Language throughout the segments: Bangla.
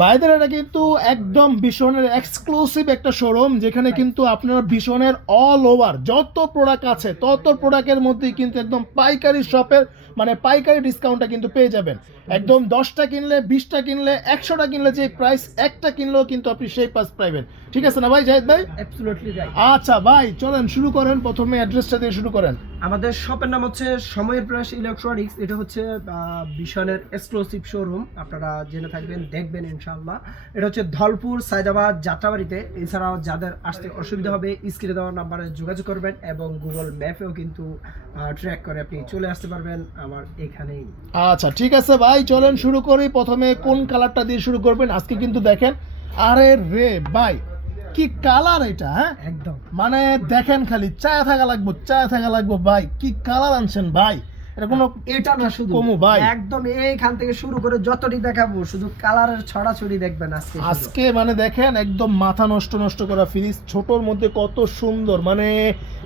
ভাইদের এটা কিন্তু একদম ভীষণের এক্সক্লুসিভ একটা শোরুম, যেখানে কিন্তু আপনারা ভীষণের অল ওভার যত প্রোডাক্ট আছে তত প্রোডাক্টের মধ্যেই কিন্তু একদম পাইকারি শপের মানে পাইকারি ডিসকাউন্টটা কিন্তু পেয়ে যাবেন। একদম 10টা কিনলে, 20টা কিনলে, 100টা কিনলে যে প্রাইস, একটা কিনলেও কিন্তু আপনি সেই প্রাইস পাইবেন। ঠিক আছে না ভাই জাহিদ ভাই? Absolutely right. আচ্ছা ভাই চলেন শুরু করেন, প্রথমে অ্যাড্রেসটা দিয়ে শুরু করেন। আমাদের শপের নাম হচ্ছে সময়ের প্রয়াস ইলেকট্রনিক্স। এটা হচ্ছে ভীষণের এক্সক্লুসিভ শোরুম, আপনারা জেনে থাকবেন, দেখবেন ইনশাআল্লাহ। এটা হচ্ছে ধলপুর সায়দাবাদ যাত্রাবাড়িতে। এছাড়াও যাদের আসতে অসুবিধা হবে স্ক্রিনে দেওয়া নাম্বারে যোগাযোগ করবেন এবং গুগল ম্যাপেও কিন্তু ট্র্যাক করে আপনি চলে আসতে পারবেন আমার এখানেই। আচ্ছা ঠিক আছে ভাই চলেন শুরু করি। প্রথমে কোন কালারটা দিয়ে শুরু করবেন? আজকে কিন্তু দেখেন, আরে রে ভাই কি কালার এটা! হ্যাঁ একদম মানে দেখেন, খালি চায়া থাকা লাগবো, চায়া থাকা লাগবো ভাই। কি কালার আনছেন ভাই! এটা কোনো এটা না শুধু কমু ভাই, একদম এইখান থেকে শুরু করে যতটি দেখাবো শুধু কালারের ছড়াছড়ি দেখবেন আজকে। আজকে মানে দেখেন একদম মাথা নষ্ট নষ্ট করা ফ্রিজ, ছোটর মধ্যে কত সুন্দর, মানে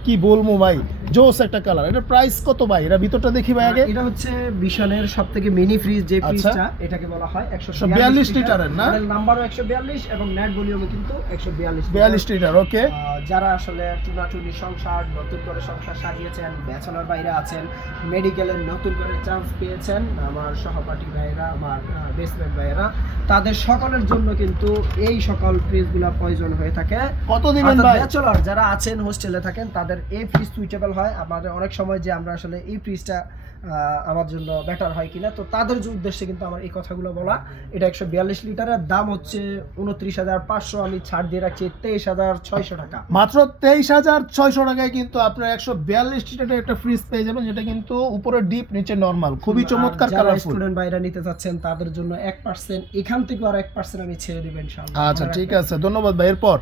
কি বলবো ভাই, জোস একটা কালার। এটা প্রাইস কত ভাই? এটা ভিতরটা দেখি ভাই আগে। এটা হচ্ছে ভীষণের সবথেকে মিনি ফ্রিজ, যে ফ্রিজটা এটাকে বলা হয় 142 লিটারের না? নাম্বারও 142 এবং নেট ভলিউমে কিন্তু 42 লিটার। ওকে, যারা আসলে টুনাটুনি সংসার, নতুন করে সংসার সাজিয়েছেন, ব্যাচেলর বাইরে আছেন, মেডিকেলের নতুন করে চান্স পেয়েছেন, আমার সহপাঠী ভাইরা, আমার বেসমেন্ট ভাইরা, তাদের সকলের জন্য কিন্তু এই সকল ফ্রিজগুলো প্রয়োজন হয়ে থাকে। কত দিবেন ভাই? ব্যাচেলর যারা আছেন, হোস্টেলে থাকেন, তাদের এই ফ্রিজ সুইটেবল হয়। আমাদের অনেক সময় যে আমরা আসলে এই ফ্রিজটা আমার জন্য বেটার হয় কিনা, তো তাদের উদ্দেশ্যে কিন্তু আমার এই কথাগুলো বলা। এটা 142 লিটারের দাম হচ্ছে 29,500, আমি ছাড় দিয়ে রাখছি 23,600 টাকা। মাত্র 23,600 টাকায় কিন্তু আপনার 142 লিটারের একটা ফ্রিজ পেয়ে যাবেন, যেটা কিন্তু উপরে ডিপ নিচে নরমাল, খুবই চমৎকার কালারফুল। স্টুডেন্ট ভাইরা নিতে চাচ্ছেন তাদের জন্য 1% এখান থেকে আর 1% আমি ছেড়ে দেব ইনশাআল্লাহ। আচ্ছা ঠিক আছে, ধন্যবাদ ভাই। এরপর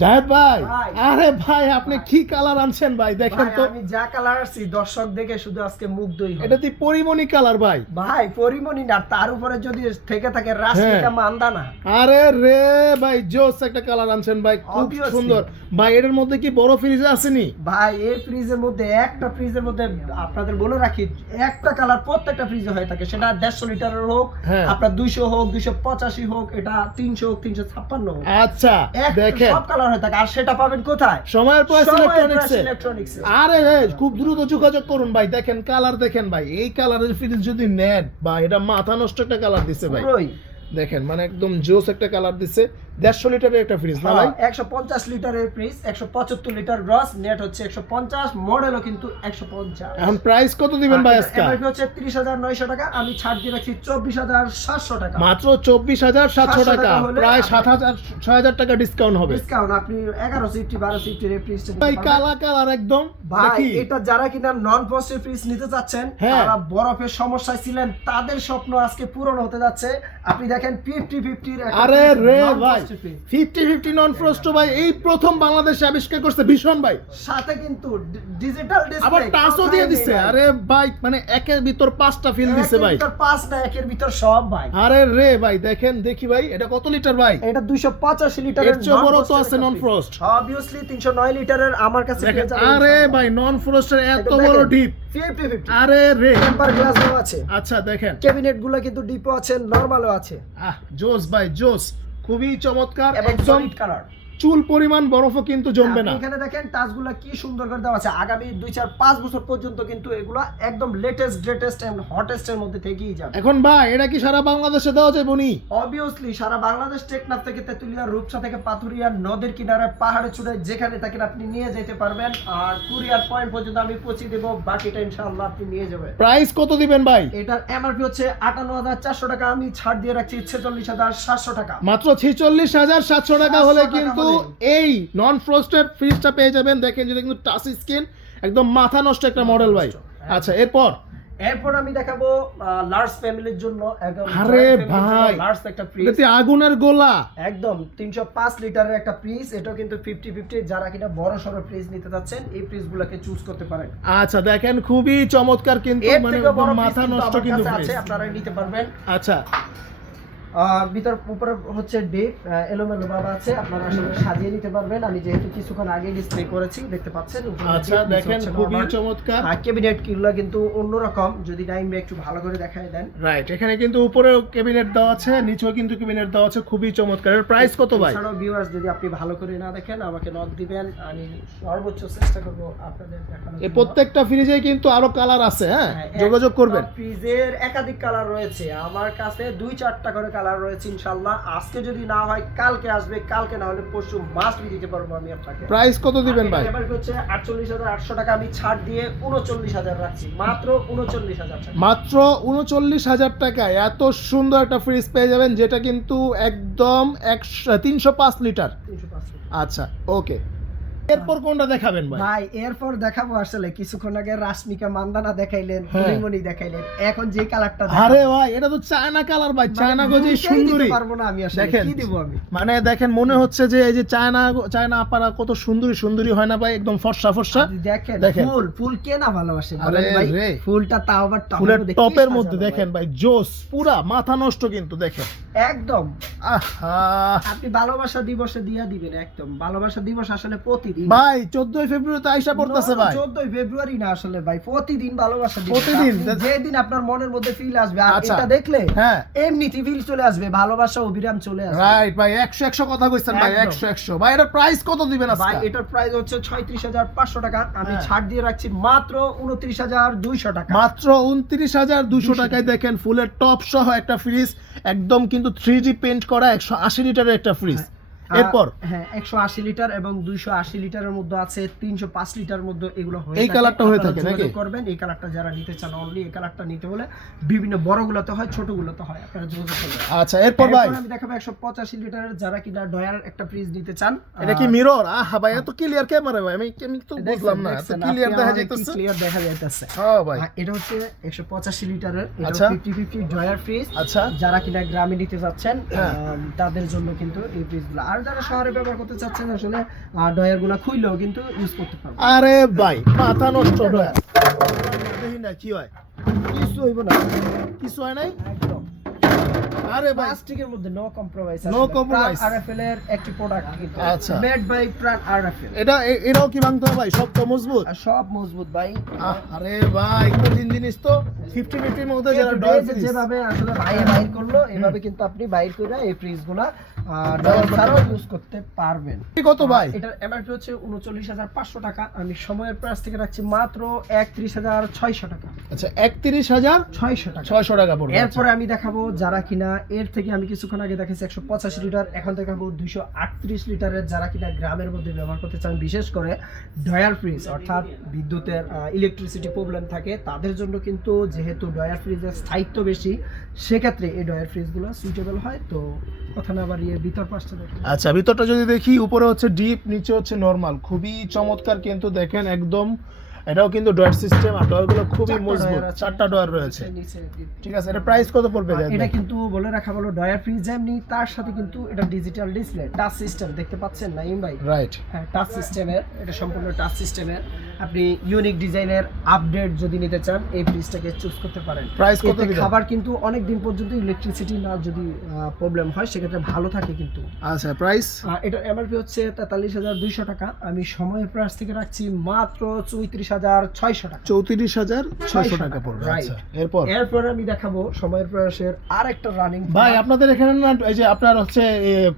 জাহেদ ভাই, আরে ভাই আপনি কি কালার আনছেন ভাই? দেখেন তো, আমি যা কালার আছি দর্শক দেখে শুধু আজকে মুগ্ধই হয়। এটা তো পরিমণি কালার ভাই। ভাই পরিমণি না, তার উপরে যদি থেকে থাকে রাস্মিকা মান্দানা। আরে রে ভাই জোস একটা কালার আনছেন ভাই, খুব Obviously. সুন্দর ভাই। এর মধ্যে কি বড় ফ্রিজ আসেনি ভাই? এই ফ্রিজের মধ্যে একটা ফ্রিজের মধ্যে আপনাদের বলে রাখি, একটা কালার প্রত্যেকটা ফ্রিজে হয়ে থাকে, সেটা 150 লিটারের হোক, আপনার 200 হোক, 285 হোক, এটা 300 হোক, 356 হোক। আচ্ছা দেখেন সব কালার হয়ে থাকে। আর সেটা পাবেন কোথায়? সময়ের প্রয়াস ইলেকট্রনিক্সে। ইলেকট্রনিক্সে। আরে খুব দ্রুত যোগাযোগ করুন ভাই। দেখেন কালার দেখেন ভাই, এই কালারের ফ্রিজ যদি নেন ভাই, এটা মাথা নষ্ট একটা কালার দিছে ভাই। দেখেন মানে একদম জোস একটা কালার দিছে। 150 লিটারের একটা ফ্রিজ না ভাই? 150 লিটারের ফ্রিজ, 175 লিটার গ্রস, নেট হচ্ছে 150, মডেলও কিন্তু 150। এখন প্রাইস কত দিবেন ভাই আজকে? এমআরপি হচ্ছে 30,900 টাকা, আমি ছাড় দিয়ে রাখছি 24,700 টাকা। মাত্র 24,700 টাকা, প্রায় 6,000 টাকা ডিসকাউন্ট হবে। ডিসকাউন্ট আপনি 1150 1250 এর ফ্রিজটা ভাই কালা কালার একদম ভাই। এটা যারা কিনা নন ফ্রস্টেড ফ্রিজ নিতে চাচ্ছেন, তারা বরফের সমস্যায় ছিলেন, তাদের স্বপ্ন আজকে পূরণ হতে যাচ্ছে। আপনি দেখেন 50-50 এর আরে রে ভাই 50-50 নন ফ্রস্ট ভাই এই প্রথম বাংলাদেশে আবিষ্কার করছে ভীষণ ভাই। সাথে কিন্তু ডিজিটাল ডিসপ্লে, আবার টাচও দিয়ে দিছে। আরে ভাই মানে একের ভিতর 5টা ফিল দিছে ভাই। একের ভিতর 5 না, একের ভিতর সব ভাই। আরে রে ভাই দেখেন দেখি ভাই, এটা কত লিটার ভাই? এটা 285 লিটারের। এর চেয়ে বড় তো আছে নন ফ্রস্ট। অবভিয়াসলি 309 লিটারের আমার কাছে পেয়ে যাবেন। আরে ভাই নন ফ্রস্টের এত বড় ডিপ। 50-50 আরে রে টেম্পার গ্লাসও আছে। আচ্ছা দেখেন ক্যাবিনেট গুলো কিন্তু ডিপও আছে, নরমালও আছে। জোস ভাই জোস, খুবই চমৎকার, একদম একদম সলিড কালার। চুল পরিমাণ বরফও কিন্তু জমবে না। এখানে দেখেন টাচগুলো কি সুন্দর করে দেওয়া আছে। আগামী 2-4-5 বছর পর্যন্ত কিন্তু এগুলা একদম লেটেস্ট গ্রেটেস্ট এন্ড হটেস্ট এর মধ্যে থেকেই যাবে। এখন ভাই এটা কি সারা বাংলাদেশে দেওয়া যাবে নি? অবভিয়াসলি সারা বাংলাদেশ, টেকনাফ থেকে তেতুলিয়া, রূপসা থেকে পাথুরিয়া, নদীর কিনারে, পাহাড়ে চূড়ায় যেখানে থাকেন আপনি নিয়ে যেতে পারবেন। আর কুরিয়ার পয়েন্ট পর্যন্ত আমি পৌঁছে দেব, বাকিটা ইনশাআল্লাহ আপনি নিয়ে যাবেন। প্রাইস কত দিবেন ভাই? এটার এমআরপি হচ্ছে 58,400 টাকা, আমি ছাড় দিয়ে রাখছি 46,700 টাকা। মাত্র 46,700 টাকা হলে কিন্তু এই নন ফ্রস্টেড ফ্রিজটা পেয়ে যাবেন। দেখেন যেটা কিন্তু টাচ স্ক্রিন, একদম মাথা নষ্ট একটা মডেল ভাই। আচ্ছা এরপর আমি দেখাবো লার্জ ফ্যামিলির জন্য একদম। আরে ভাই লার্জ একটা ফ্রিজ, এটা আগুনের গোলা একদম 305 লিটারের একটা ফ্রিজ। এটাও কিন্তু 50-50, যারা কিনা বড় সরো ফ্রিজ নিতে যাচ্ছেন এই ফ্রিজগুলোকে চুজ করতে পারেন। আচ্ছা দেখেন খুবই চমৎকার, কিন্তু মানে মাথা নষ্ট কিন্তু আছে, আপনারা নিতে পারবেন। আচ্ছা ভিতর উপরে হচ্ছে ডিপ এলোমেলো ভাবে আছে, আপনারা আসলে সাজিয়ে নিতে পারবেন। আমি যেহেতু কিছুক্ষণ আগে ডিসপ্লে করেছি, দেখতে পাচ্ছেন। আচ্ছা দেখেন খুবই চমৎকার। ক্যাবিনেট গুলো কিন্তু অন্যরকম, যদি টাইম একটু ভালো করে দেখায় দেন। রাইট, এখানে কিন্তু উপরেও ক্যাবিনেট দেওয়া আছে, নিচেও কিন্তু ক্যাবিনেট দেওয়া আছে, খুবই চমৎকার। এর প্রাইস কত ভাই? এছাড়াও ভিউয়ার্স যদি আপনি ভালো করে না দেখেন আমাকে নক দিবেন, আমি সর্বোচ্চ চেষ্টা করব আপনাদের দেখানোর এই জন্য। প্রত্যেকটা ফ্রিজে কিন্তু আরো কালার আছে, হ্যাঁ, যোগাযোগ করবেন। ফ্রিজের একাধিক কালার রয়েছে, আমার কাছে 2-4টা করে কালার রয়েছে ইনশাআল্লাহ। আজকে যদি না হয় কালকে আসবে, কালকে না হলে পরশু মাস্ট দিতে পারবো আমি আপনাকে। প্রাইস কত দিবেন ভাই? এবার হচ্ছে 48,800 টাকা, আমি ছাড় দিয়ে 39,000 রাখছি, মাত্র 39,000 টাকা। মাত্র 39,000 টাকায় এত সুন্দর একটা ফ্রিজ পেয়ে যাবেন, যেটা কিন্তু একদম 305 লিটার। 305। আচ্ছা ওকে, এরপর কোনটা দেখাবেন ভাই? ভাই এরপর দেখাবো, আসলে কিছুক্ষণ আগে রাশমিকা মান্দানা দেখাইলেন, হ্যাঁ। পরিমণি দেখাইলেন, এখন যে কালারটা আরে ভাই এটা তো চায়না কালার ভাই, চায়না গজি সুন্দরী। পারবো না আমি, আসলে দেখেন কি দিব আমি। মানে দেখেন মনে হচ্ছে যে এই যে চায়না আপারা কত সুন্দরী সুন্দরী হয় না ভাই, একদম ফর্সা ফর্সা। দেখেন দেখেন। ফুল কে না ভালোবাসে আরে বলেন ভাই? রে। ফুলটা তাও আবার ফুলের মধ্যে কি টপের সাজানো মধ্যে ভাই। দেখেন ভাই, জোস পুরা মাথা নষ্ট কিন্তু দেখেন। একদম আহা আপনি ভালোবাসা দিবসে দিয়া দিবেন, একদম ভালোবাসা দিবস আসলে প্রতিদিন ভাই 14 ফেব্রুয়ারিতে আইসা পড়তেছে ভাই। 14 ফেব্রুয়ারি না আসলে ভাই, প্রতিদিন ভালোবাসা দিবস। প্রতিদিন। আপনি যেদিন আপনার মনের মধ্যে ফিল আসবে, আর আচ্ছা। এটা দেখলে হ্যাঁ এমনিতে ফিল চলে আসবে, ভালোবাসা অবিরাম চলে আসবে। রাইট ভাই, 100 কথা কইছেন ভাই, একদম। 100 ভাই। এটার প্রাইস কত দিবেন ভাই আজকে? এটার প্রাইস হচ্ছে 36,500 টাকা, আমি হ্যাঁ। ছাড় দিয়ে রাখছি মাত্র 29,200 টাকা। মাত্র 29,200 টাকায় দেখেন ফুলের টপ সহ একটা ফ্রিজ, একদম কিন্তু 3D পেইন্ট করা 180 লিটারের একটা ফ্রিজ। এরপর হ্যাঁ 180 লিটার এবং 280 লিটারের মধ্যে আছে, 305 লিটারের মধ্যে এগুলো হয়ে এই থাকে। কালারটা হয়ে আপনারা থাকে নাকি? যোগাযোগ করবেন, এই কালারটা যারা নিতে চান, অনলি এই কালারটা নিতে হলে বিভিন্ন বড়গুলোতে হয়, ছোটগুলোতে হয়, আপনারা যোগাযোগ করবেন। আচ্ছা এরপর ভাই এরপর আমি দেখাবো 185 লিটারের, যারা কিনা ডয়ার একটা ফ্রিজ নিতে চান। এটা কি মিরর? আহা ভাই এত ক্লিয়ার ক্যামেরা ভাই, আমি তো বুঝলাম না, এত ক্লিয়ার দেখা যাইতেছে। ক্লিয়ার দেখা যাইতেছে। হ্যাঁ ভাই। এটা হচ্ছে 185 লিটারের, এটা আচ্ছা। 50-50 ডয়ার ফ্রিজ। আচ্ছা যারা কিনা গ্রামে নিতে যাচ্ছেন হ্যাঁ। তাদের জন্য কিন্তু এই ফ্রিজগুলো, আর যারা শহরে ব্যবহার করতে চাচ্ছেন আসলে ডয়ার গুলা খুইলেও কিন্তু ইউজ করতে পারবেন। আরে ভাই মাথা নষ্ট ডয়ার, দেখি না কি হয়, কিছু হইব না, কিছু হয় নাই। একদম আরে ভাই প্লাস্টিকের মধ্যে no compromise. No compromise। RFL এর একটি প্রোডাক্ট কিন্তু, আচ্ছা। Made by Pran RFL. এটাও কি ভাঙতে হবে ভাই? সব তো মজবুত। আর সব মজবুত ভাই। আরে ভাই কঠিন জিনিস তো, 50-50 মধ্যে যারা ডয়ার ফ্রিজ যেভাবে আসলে বাইর করলো, এভাবে কিন্তু আপনি বাইর করে এই ফ্রিজগুলা ডয়ার ছাড়াও ইউজ করতে পারবেন। কত ভাই? এটার এমআরপি হচ্ছে 39,500 টাকা, আমি সময়ের প্রাইস থেকে রাখছি মাত্র 31,600 টাকা। আচ্ছা 31,600 600 টাকা পড়বে। এরপরে আমি দেখাবো যারা কিনা এর থেকে, আমি কিছুক্ষণ আগে দেখাচ্ছি 185 লিটার, এখন দেখাবো 238 লিটারের, যারা কিনা গ্রামের মধ্যে ব্যবহার করতে চান, বিশেষ করে ডয়ার ফ্রিজ, অর্থাৎ বিদ্যুতের ইলেকট্রিসিটি প্রবলেম থাকে তাদের জন্য কিন্তু, যেহেতু ডয়ার ফ্রিজের স্থায়িত্ব বেশি, সেক্ষেত্রে এই ডয়ার ফ্রিজগুলো সুইটেবল হয়। তো কথা না বাড়িয়ে ভিতর পাশটা দেখুন। আচ্ছা ভিতরটা যদি দেখি, উপরে হচ্ছে ডিপ, নিচে হচ্ছে নরমাল, খুবই চমৎকার কিন্তু দেখেন একদম। এটাও কিন্তু ডয়ার সিস্টেম, আর ডয়ারগুলো খুবই মজবুত, 4টা ডয়ার রয়েছে। ঠিক আছে, এটা প্রাইস কত পড়বে? এটা কিন্তু বলে রাখা ভালো, ডয়ার ফ্রিজ যেমনি, তার সাথে কিন্তু এটা ডিজিটাল ডিসপ্লে, টাচ সিস্টেম, দেখতে পাচ্ছেন নাইম ভাই? রাইট। হ্যাঁ টাচ সিস্টেমের, এটা সম্পূর্ণ টাচ সিস্টেমের। আপনি ইউনিক ডিজাইনের আপডেট যদি নিতে চান, এই ফ্রিজটাকে চুজ করতে পারেন। প্রাইস কত এতে দিবেন? খাবার কিন্তু অনেক দিন পর্যন্ত ইলেকট্রিসিটি না যদি প্রবলেম হয়, সেক্ষেত্রে ভালো থাকে কিন্তু। আচ্ছা প্রাইস? এটা এমআরপি হচ্ছে 43,200 টাকা, আমি সময়ের প্রাইস থেকে রাখছি মাত্র 34,600 টাকা। 34,600 টাকা পড়বে। Right. আচ্ছা এরপর আমি দেখাবো সময়ের প্রয়াসের আর একটা রানিং। ভাই আপনাদের এখানে না এই যে আপনার হচ্ছে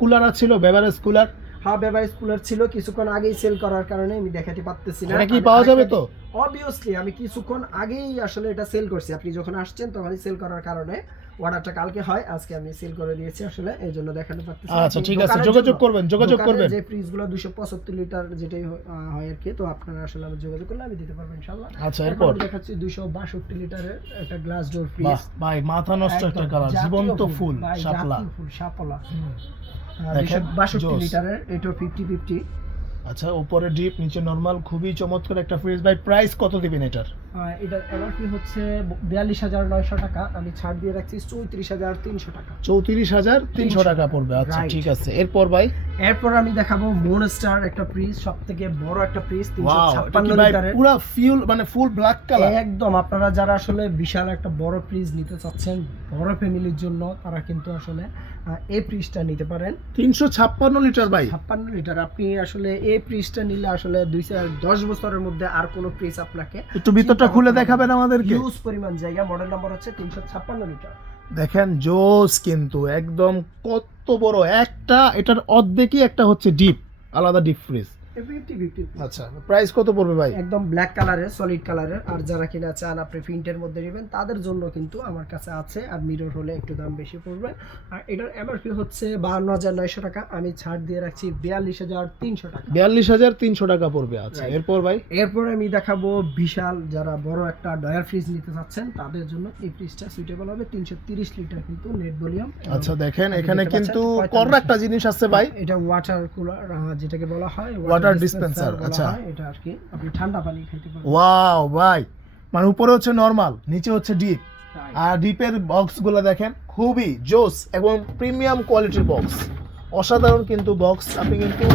কুলার ছিল, বেভারেজ কুলার? হ্যাঁ বেভারেজ কুলার ছিল, কিছুক্ষণ আগেই সেল করার কারণে আমি দেখাতে পারতেছি না। এটা কি পাওয়া যাবে তো? অবভিয়াসলি আমি কিছুক্ষণ আগেই আসলে এটা সেল করছি, আপনি যখন আসছেন তখনই সেল করার কারণে অর্ডারটা কালকে হয়, আজকে আমি সেল করে দিয়েছি আসলে, এই জন্য দেখাতে পারতেছি। আচ্ছা ঠিক আছে, যোগাযোগ করবেন। যে ফ্রিজগুলো 275 লিটার যেটাই হয় আর কি, তো আপনারা আসলে আমি যোগাযোগ করলে আমি দিতে পারবো ইনশাআল্লাহ। আচ্ছা এরপর দেখাচ্ছি 262 লিটারের একটা গ্লাস ডোর ফ্রিজ। বাহ ভাই মাথা নষ্ট একটা কালার, জীবন্ত ফুল, শাপলা। ফুল শাপলা। দেখেন 262 লিটারের, এটা 50-50। আচ্ছা উপরে ডিপ, নিচে নরমাল, খুবই চমৎকার একটা ফ্রিজ ভাই। প্রাইস কত দিবেন এটার? এটার এমআরপি হচ্ছে 42,900 টাকা, আমি ছাড় দিয়ে রাখছি 34,300 টাকা। 34,300 টাকা পড়বে। আচ্ছা Right. ঠিক আছে, এরপর ভাই এরপর আমি দেখাবো মনস্টার একটা ফ্রিজ, সব থেকে বড় একটা ফ্রিজ, ওয়াও, এটা 356 কি ভাই লিটারের। পুরো ফিউল মানে ফুল ব্ল্যাক কালার? একদম, আপনারা যারা আসলে বিশাল একটা বড় ফ্রিজ নিতে চাচ্ছেন বড় ফ্যামিলির জন্য, তারা কিন্তু আসলে এই ফ্রিজটা নিতে পারেন। 356 লিটার ভাই? 56 লিটার। আপনি আসলে এই ফ্রিজটা নিলে আসলে 10 বছরের মধ্যে আর কোনো ফ্রিজ আপনাকে একটু ভিতরটা খুলে দেখাবেন আমাদেরকে? ইউজ পরিমাণ জায়গা, মডেল নাম্বার হচ্ছে 356 লিটার। দেখেন জোস, কিন্তু একদম কত বড় একটা, এটার অর্ধেকই একটা হচ্ছে ডিপ, আলাদা ডিপ ফ্রিজ। 50-50 আচ্ছা, প্রাইস কত পড়বে ভাই? একদম ব্ল্যাক কালারের, সলিড কালারের। আর যারা কিনা চান আপনি প্রিন্টের মধ্যে নেবেন, তাদের জন্য কিন্তু আমার কাছে আছে। আর মিরর হলে একটু দাম বেশি পড়বে। আর এটার এমআরপি হচ্ছে 52,900 টাকা, আমি ছাড় দিয়ে রাখছি 42,300 টাকা। 42,300 টাকা পড়বে। আচ্ছা Right. এরপর ভাই? এরপর আমি দেখাবো বিশাল, যারা বড় একটা ডয়ার ফ্রিজ নিতে চাচ্ছেন তাদের জন্য এই ফ্রিজটা সুইটেবল হবে। 330 লিটার কিন্তু নেট ভলিউম। আচ্ছা দেখেন, আপনি এখানে দেখতে কিন্তু পাচ্ছেন, কর একটা জিনিস আছে ভাই, এটা ওয়াটার কুলার যেটাকে বলা হয়, ওয়াটার ডিসপেন্সার। বলা আচ্ছা হয়। এটা আর কি আপনি ঠান্ডা পানি খেতে পারবেন। ওয়াও ভাই, মানে উপরে হচ্ছে নরমাল, নিচে হচ্ছে ডিপ। Right. আর ডিপের বক্সগুলো দেখেন খুবই জোস এবং প্রিমিয়াম কোয়ালিটির বক্স, অসাধারণ কিন্তু বক্স। আপনি কিন্তু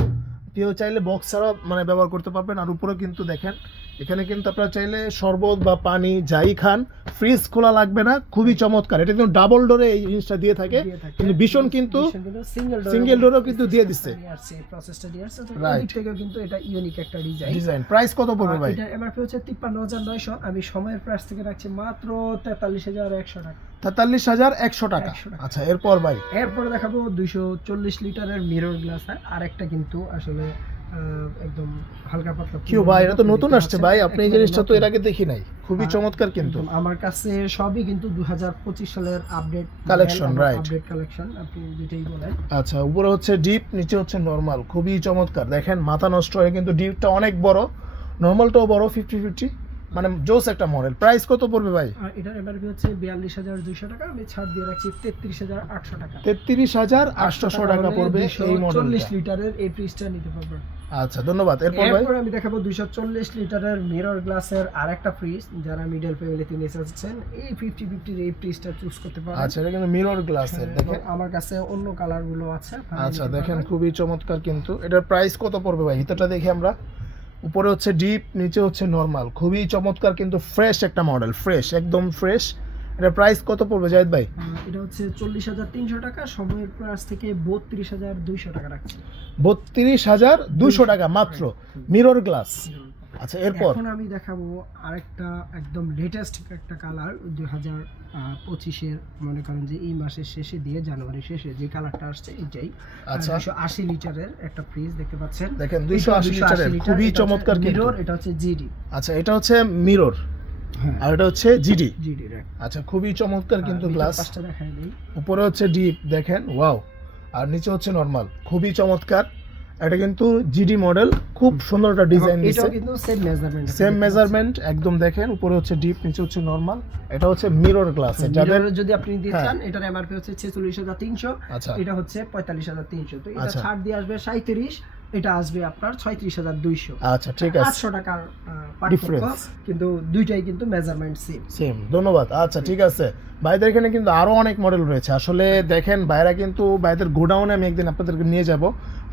কেউ চাইলে বক্স ছাড়া মানে ব্যবহার করতে পারবেন। আর উপরে কিন্তু দেখেন, এখানে কিন্তু আপনারা চাইলে শরবত বা পানি যাই খান, ফ্রিজ খোলা লাগবে না, খুবই চমৎকার। এটা কিন্তু ডাবল ডোরে এই জিনিসটা দিয়ে থাকে, কিন্তু ভীষণ কিন্তু সিঙ্গেল ডোরও কিন্তু দিয়ে দিচ্ছে। প্রসেসটা দিয়ে আসছে, তো Right. এই থেকেও কিন্তু এটা ইউনিক একটা ডিজাইন। ডিজাইন প্রাইস কত পড়বে ভাই? এটা এমআরপি হচ্ছে 53,900, আমি সময়ের প্রাইস থেকে রাখছি মাত্র 43,100 টাকা। 43,100 টাকা। 100 টাকা। আচ্ছা এরপর ভাই? এরপরে দেখাবো 240 লিটারের মিরর গ্লাস। আর একটা কিন্তু আসলে একদম হালকা পাতলা। কিউ ভাই, এটা তো নতুন আসছে ভাই, আপনি এই জিনিসটা তো এর আগে দেখি নাই, খুবই হ্যাঁ, চমৎকার কিন্তু। একদম, আমার কাছে সবই কিন্তু 2025 সালের update Collection, right. Update collection, আপনি যেটাই বলেন। আচ্ছা, উপরে হচ্ছে ডিপ, নিচে হচ্ছে নরমাল, খুবই চমৎকার। দেখেন মাথা নষ্ট হয়ে, কিন্তু ডিপটা অনেক বড়, নরমালটাও বড়, 50-50 মানে জোস একটা মডেল। প্রাইস কত পড়বে ভাই? আর এটার এমআরপি হচ্ছে 42,200 টাকা, আমি ছাড় দিয়ে রাখছি 33,800 টাকা। 33,800 টাকা পড়বে এই মডেলটা। 240 লিটারের এই ফ্রিজটা নিতে পারবেন। আচ্ছা ধন্যবাদ। এরপর ভাই? এরপর আমি দেখাবো 240 লিটারের মিরর গ্লাসের আরেকটা ফ্রিজ, যারা মিডল ফ্যামিলিতে নিতে চাচ্ছেন এই 50-50 এই ফ্রিজটা চুজ করতে পারেন। আচ্ছা, এটা কিন্তু মিরর গ্লাসের, দেখেন। আমার কাছে অন্য কালার গুলো আছে। আচ্ছা দেখেন, খুবই চমৎকার কিন্তু। এটার প্রাইস কত পড়বে ভাই? ভিতরটা দেখি আমরা। উপরে হচ্ছে ডিপ, নিচে হচ্ছে নরমাল, খুবই চমৎকার কিন্তু, ফ্রেশ একটা মডেল, ফ্রেশ, একদম ফ্রেশ। এটার প্রাইস কত পড়বে জাহিদ ভাই? এটা হচ্ছে 40,300 টাকা, সময়ের প্রাইস থেকে 32,200 টাকা রাখছি। 32,200 টাকা মাত্র, মিরর গ্লাস। আচ্ছা এরপর? এখন আমি দেখাবো আরেকটা একদম লেটেস্ট একটা কালার, 2025-এর, মনে করেন যে এই মাসের শেষে দিয়ে জানুয়ারি শেষে যে কালারটা আসছে এটাই। আচ্ছা। 280 লিটারের একটা ফ্রিজ দেখতে পাচ্ছেন, দেখেন 280 লিটারের, খুবই চমৎকার কিন্তু। মিরর, এটা হচ্ছে জিডি। আচ্ছা, এটা হচ্ছে মিরর, আর এটা হচ্ছে জিডি। জিডি। আচ্ছা, খুবই চমৎকার কিন্তু গ্লাস। পাঁচটা দেখাই দেই। উপরে হচ্ছে ডিপ, দেখেন ওয়াও, আর নিচে হচ্ছে নরমাল, খুবই চমৎকার। এটা কিন্তু জিডি মডেল, খুব সুন্দর একটা ডিজাইন দিয়েছে, এটাও কিন্তু সেম মেজারমেন্ট, সেম মেজারমেন্ট একদম। দেখেন উপরে হচ্ছে ডিপ, নিচে হচ্ছে নরমাল। এটা হচ্ছে মিরর গ্লাস, যাদের যদি আপনি নিতে হ্যাঁ। চান, এটার এমআরপি হচ্ছে 46,300, আচ্ছা এটা হচ্ছে 45,300। তো এটা আচ্ছা। ছাড় দিয়ে আসবে 37, এটা আসবে আপনার 36,200। আচ্ছা ঠিক আছে, 800 টাকার পার্থক্য, Difference। কিন্তু দুইটাই কিন্তু মেজারমেন্ট সেম। সেম। ধন্যবাদ। আচ্ছা ঠিক আছে, ভাইদের এখানে কিন্তু আরো অনেক মডেল রয়েছে। আসলে দেখেন ভাইরা কিন্তু, ভাইদের গোডাউনে আমি একদিন আপনাদেরকে নিয়ে যাব,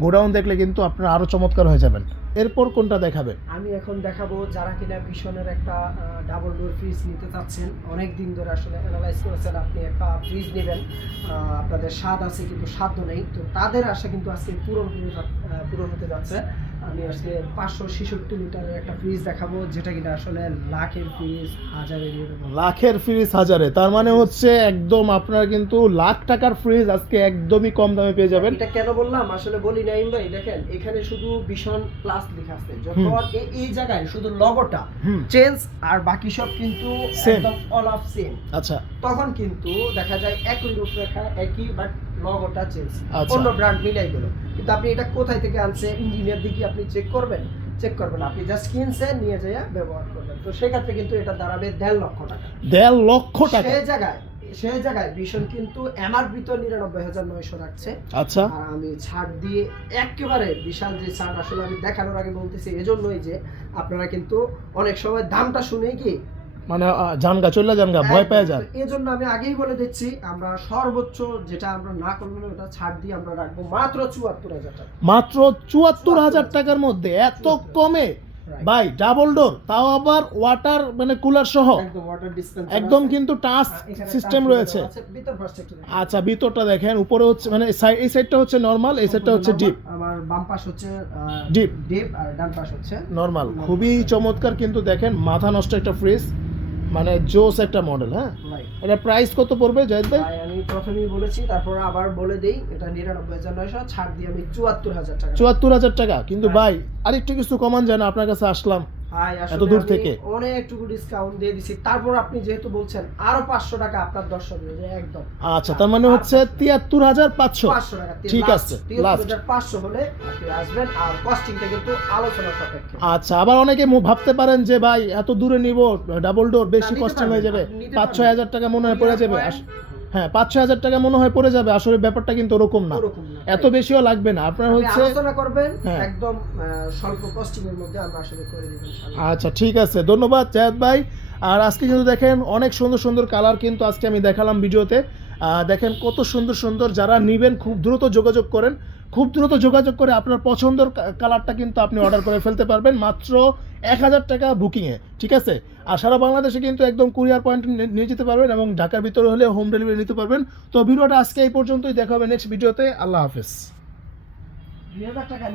গোডাউন দেখলে কিন্তু আপনারা আরো চমৎকার হয়ে যাবেন। এরপর কোনটা দেখাবেন? আমি এখন দেখাবো যারা কিনা ভীষণের একটা ডাবল ডোর ফ্রিজ নিতে চাচ্ছেন, অনেক দিন ধরে আসলে অ্যানালাইজ করেছেন আপনি একটা ফ্রিজ নেবেন, আপনাদের স্বাদ আছে কিন্তু সাধ্য নেই, তো তাদের আশা কিন্তু আজকে পূরণ হতে যাচ্ছে। আমি আজকে 566 লিটারের একটা ফ্রিজ দেখাবো, যেটা কিনা আসলে লাখের ফ্রিজ, হাজারের, লাখের ফ্রিজ হাজারে, তার মানে হচ্ছে একদম আপনারা কিন্তু লাখ টাকার ফ্রিজ আজকে একদমই কম দামে পেয়ে যাবেন। এটা কেন বললাম আসলে বলি নাই ভাই, দেখেন এখানে শুধু ভীষণ প্লাস লেখা আছে, যখন এই জায়গায় শুধু লগোটা চেঞ্জ আর বাকি সব কিন্তু একদম অল অফ সেম। আচ্ছা, তখন কিন্তু দেখা যায় একই রূপরেখা একই, বাট লগোটা চেঞ্জ, আচ্ছা। অন্য ব্র্যান্ড মিলাই দিল। কিন্তু আপনি এটা কোথায় থেকে আনছে, ইঞ্জিনিয়ার দিকে আপনি চেক করবেন না, আপনি জাস্ট কিনছে নিয়ে যায় ব্যবহার করবেন। তো সেক্ষেত্রে কিন্তু এটা দাঁড়াবে 1.5 লক্ষ টাকা। 1.5 লক্ষ টাকা? সেই জায়গায় ভীষণ কিন্তু এমআরপি তো 99,900 রাখছে। আচ্ছা, আর আমি ছাড় দিয়ে একেবারে বিশাল যে ছাড়, আসলে আমি দেখানোর আগে বলতেছি এজন্যই যে আপনারা কিন্তু অনেক সময় দামটা শুনেই কি মানে জানগা চললা জানগা ভয় পেয়ে যান। এই জন্য আমি আগেই বলে দিচ্ছি, আমরা সর্বোচ্চ যেটা আমরা না করবো না ওটা ছাড় দিয়ে আমরা রাখবো মাত্র ৭৪,০০০ টাকা। মাত্র ৭৪,০০০ টাকার মধ্যে এত কমে ভাই, ডাবল ডোর, তাও আবার ওয়াটার মানে কুলার সহ, একদম ওয়াটার ডিসপেন্সার, একদম কিন্তু টাচ সিস্টেম রয়েছে। ভিতর ফার্স্ট একটু দেখেন। আচ্ছা, ভিতরটা দেখেন, উপরে হচ্ছে মানে এই সাইডটা হচ্ছে নরমাল, এই সাইডটা হচ্ছে ডিপ। আমার বাম পাশ হচ্ছে ডিপ ডিপ আর ডান পাশ হচ্ছে নরমাল। খুবই চমৎকার কিন্তু দেখেন, মাথা নষ্ট একটা ফ্রিজ, মানে জোস একটা মডেল। হ্যাঁ, রাইট। এটা প্রাইস কত পড়বে জাহিদ ভাই? ভাই আমি প্রথমেই বলেছি, তারপর আবার বলে দেই, এটা ৯৯,৯০০, ছাড় দিয়ে আমি ৭৪,০০০ টাকা। ৭৪,০০০ টাকা। কিন্তু ভাই আরেকটু কিছু কমান যায় না, আপনার কাছে আসলাম ভাই এত দূর থেকে অনেকটুকু ডিসকাউন্ট দিয়ে দিছি, তারপর আপনি যেহেতু বলছেন আরো ৫০০ টাকা আপনার দর্শক একদম। আচ্ছা, তার মানে হচ্ছে ৭৩,৫০০। ৫০০ টাকা ঠিক আছে, লাস্ট ৭৩,৫০০ হলে আপনি আসবেন, আর কস্টিংটা কিন্তু আলোচনা সাপেক্ষে। আচ্ছা, আবার অনেকে ভাবতে পারেন যে ভাই এত দূরে নিব ডাবল ডোর, বেশি নিতে কস্টিং হয়ে যাবে, পারবেন, নিতে ৫-৬ হাজার টাকা মনে হয় পড়ে যাবে। হ্যাঁ, ৫-৬ হাজার টাকা মনে হয় পড়ে যাবে, আসলে ব্যাপারটা কিন্তু ওরকম না, ওরকম না। এত বেশিও লাগবে না। আপনার আপনি হচ্ছে আলোচনা করবেন, হ্যাঁ। একদম স্বল্প কস্টিং এর মধ্যে আমরা আসলে করে দিব ইনশাআল্লাহ। আচ্ছা, ঠিক আছে, ধন্যবাদ জায়েদ ভাই। আর আজকে কিন্তু দেখেন অনেক সুন্দর সুন্দর কালার কিন্তু আজকে আমি দেখালাম ভিডিওতে। দেখেন কত সুন্দর সুন্দর, যারা নেবেন খুব দ্রুত যোগাযোগ করেন, খুব দ্রুত যোগাযোগ করে আপনার পছন্দের কালারটা কিন্তু আপনি অর্ডার করে ফেলতে পারবেন মাত্র ১,০০০ টাকা বুকিংয়ে। ঠিক আছে, আর সারা বাংলাদেশে কিন্তু একদম কুরিয়ার পয়েন্ট নিয়ে যেতে পারবেন, এবং ঢাকার ভিতরে হলে হোম ডেলিভারি নিতে পারবেন। তো ভিডিওটা আজকে এই পর্যন্তই, দেখা হবে নেক্সট ভিডিওতে। আল্লাহ হাফেজ। ২,০০০ টাকা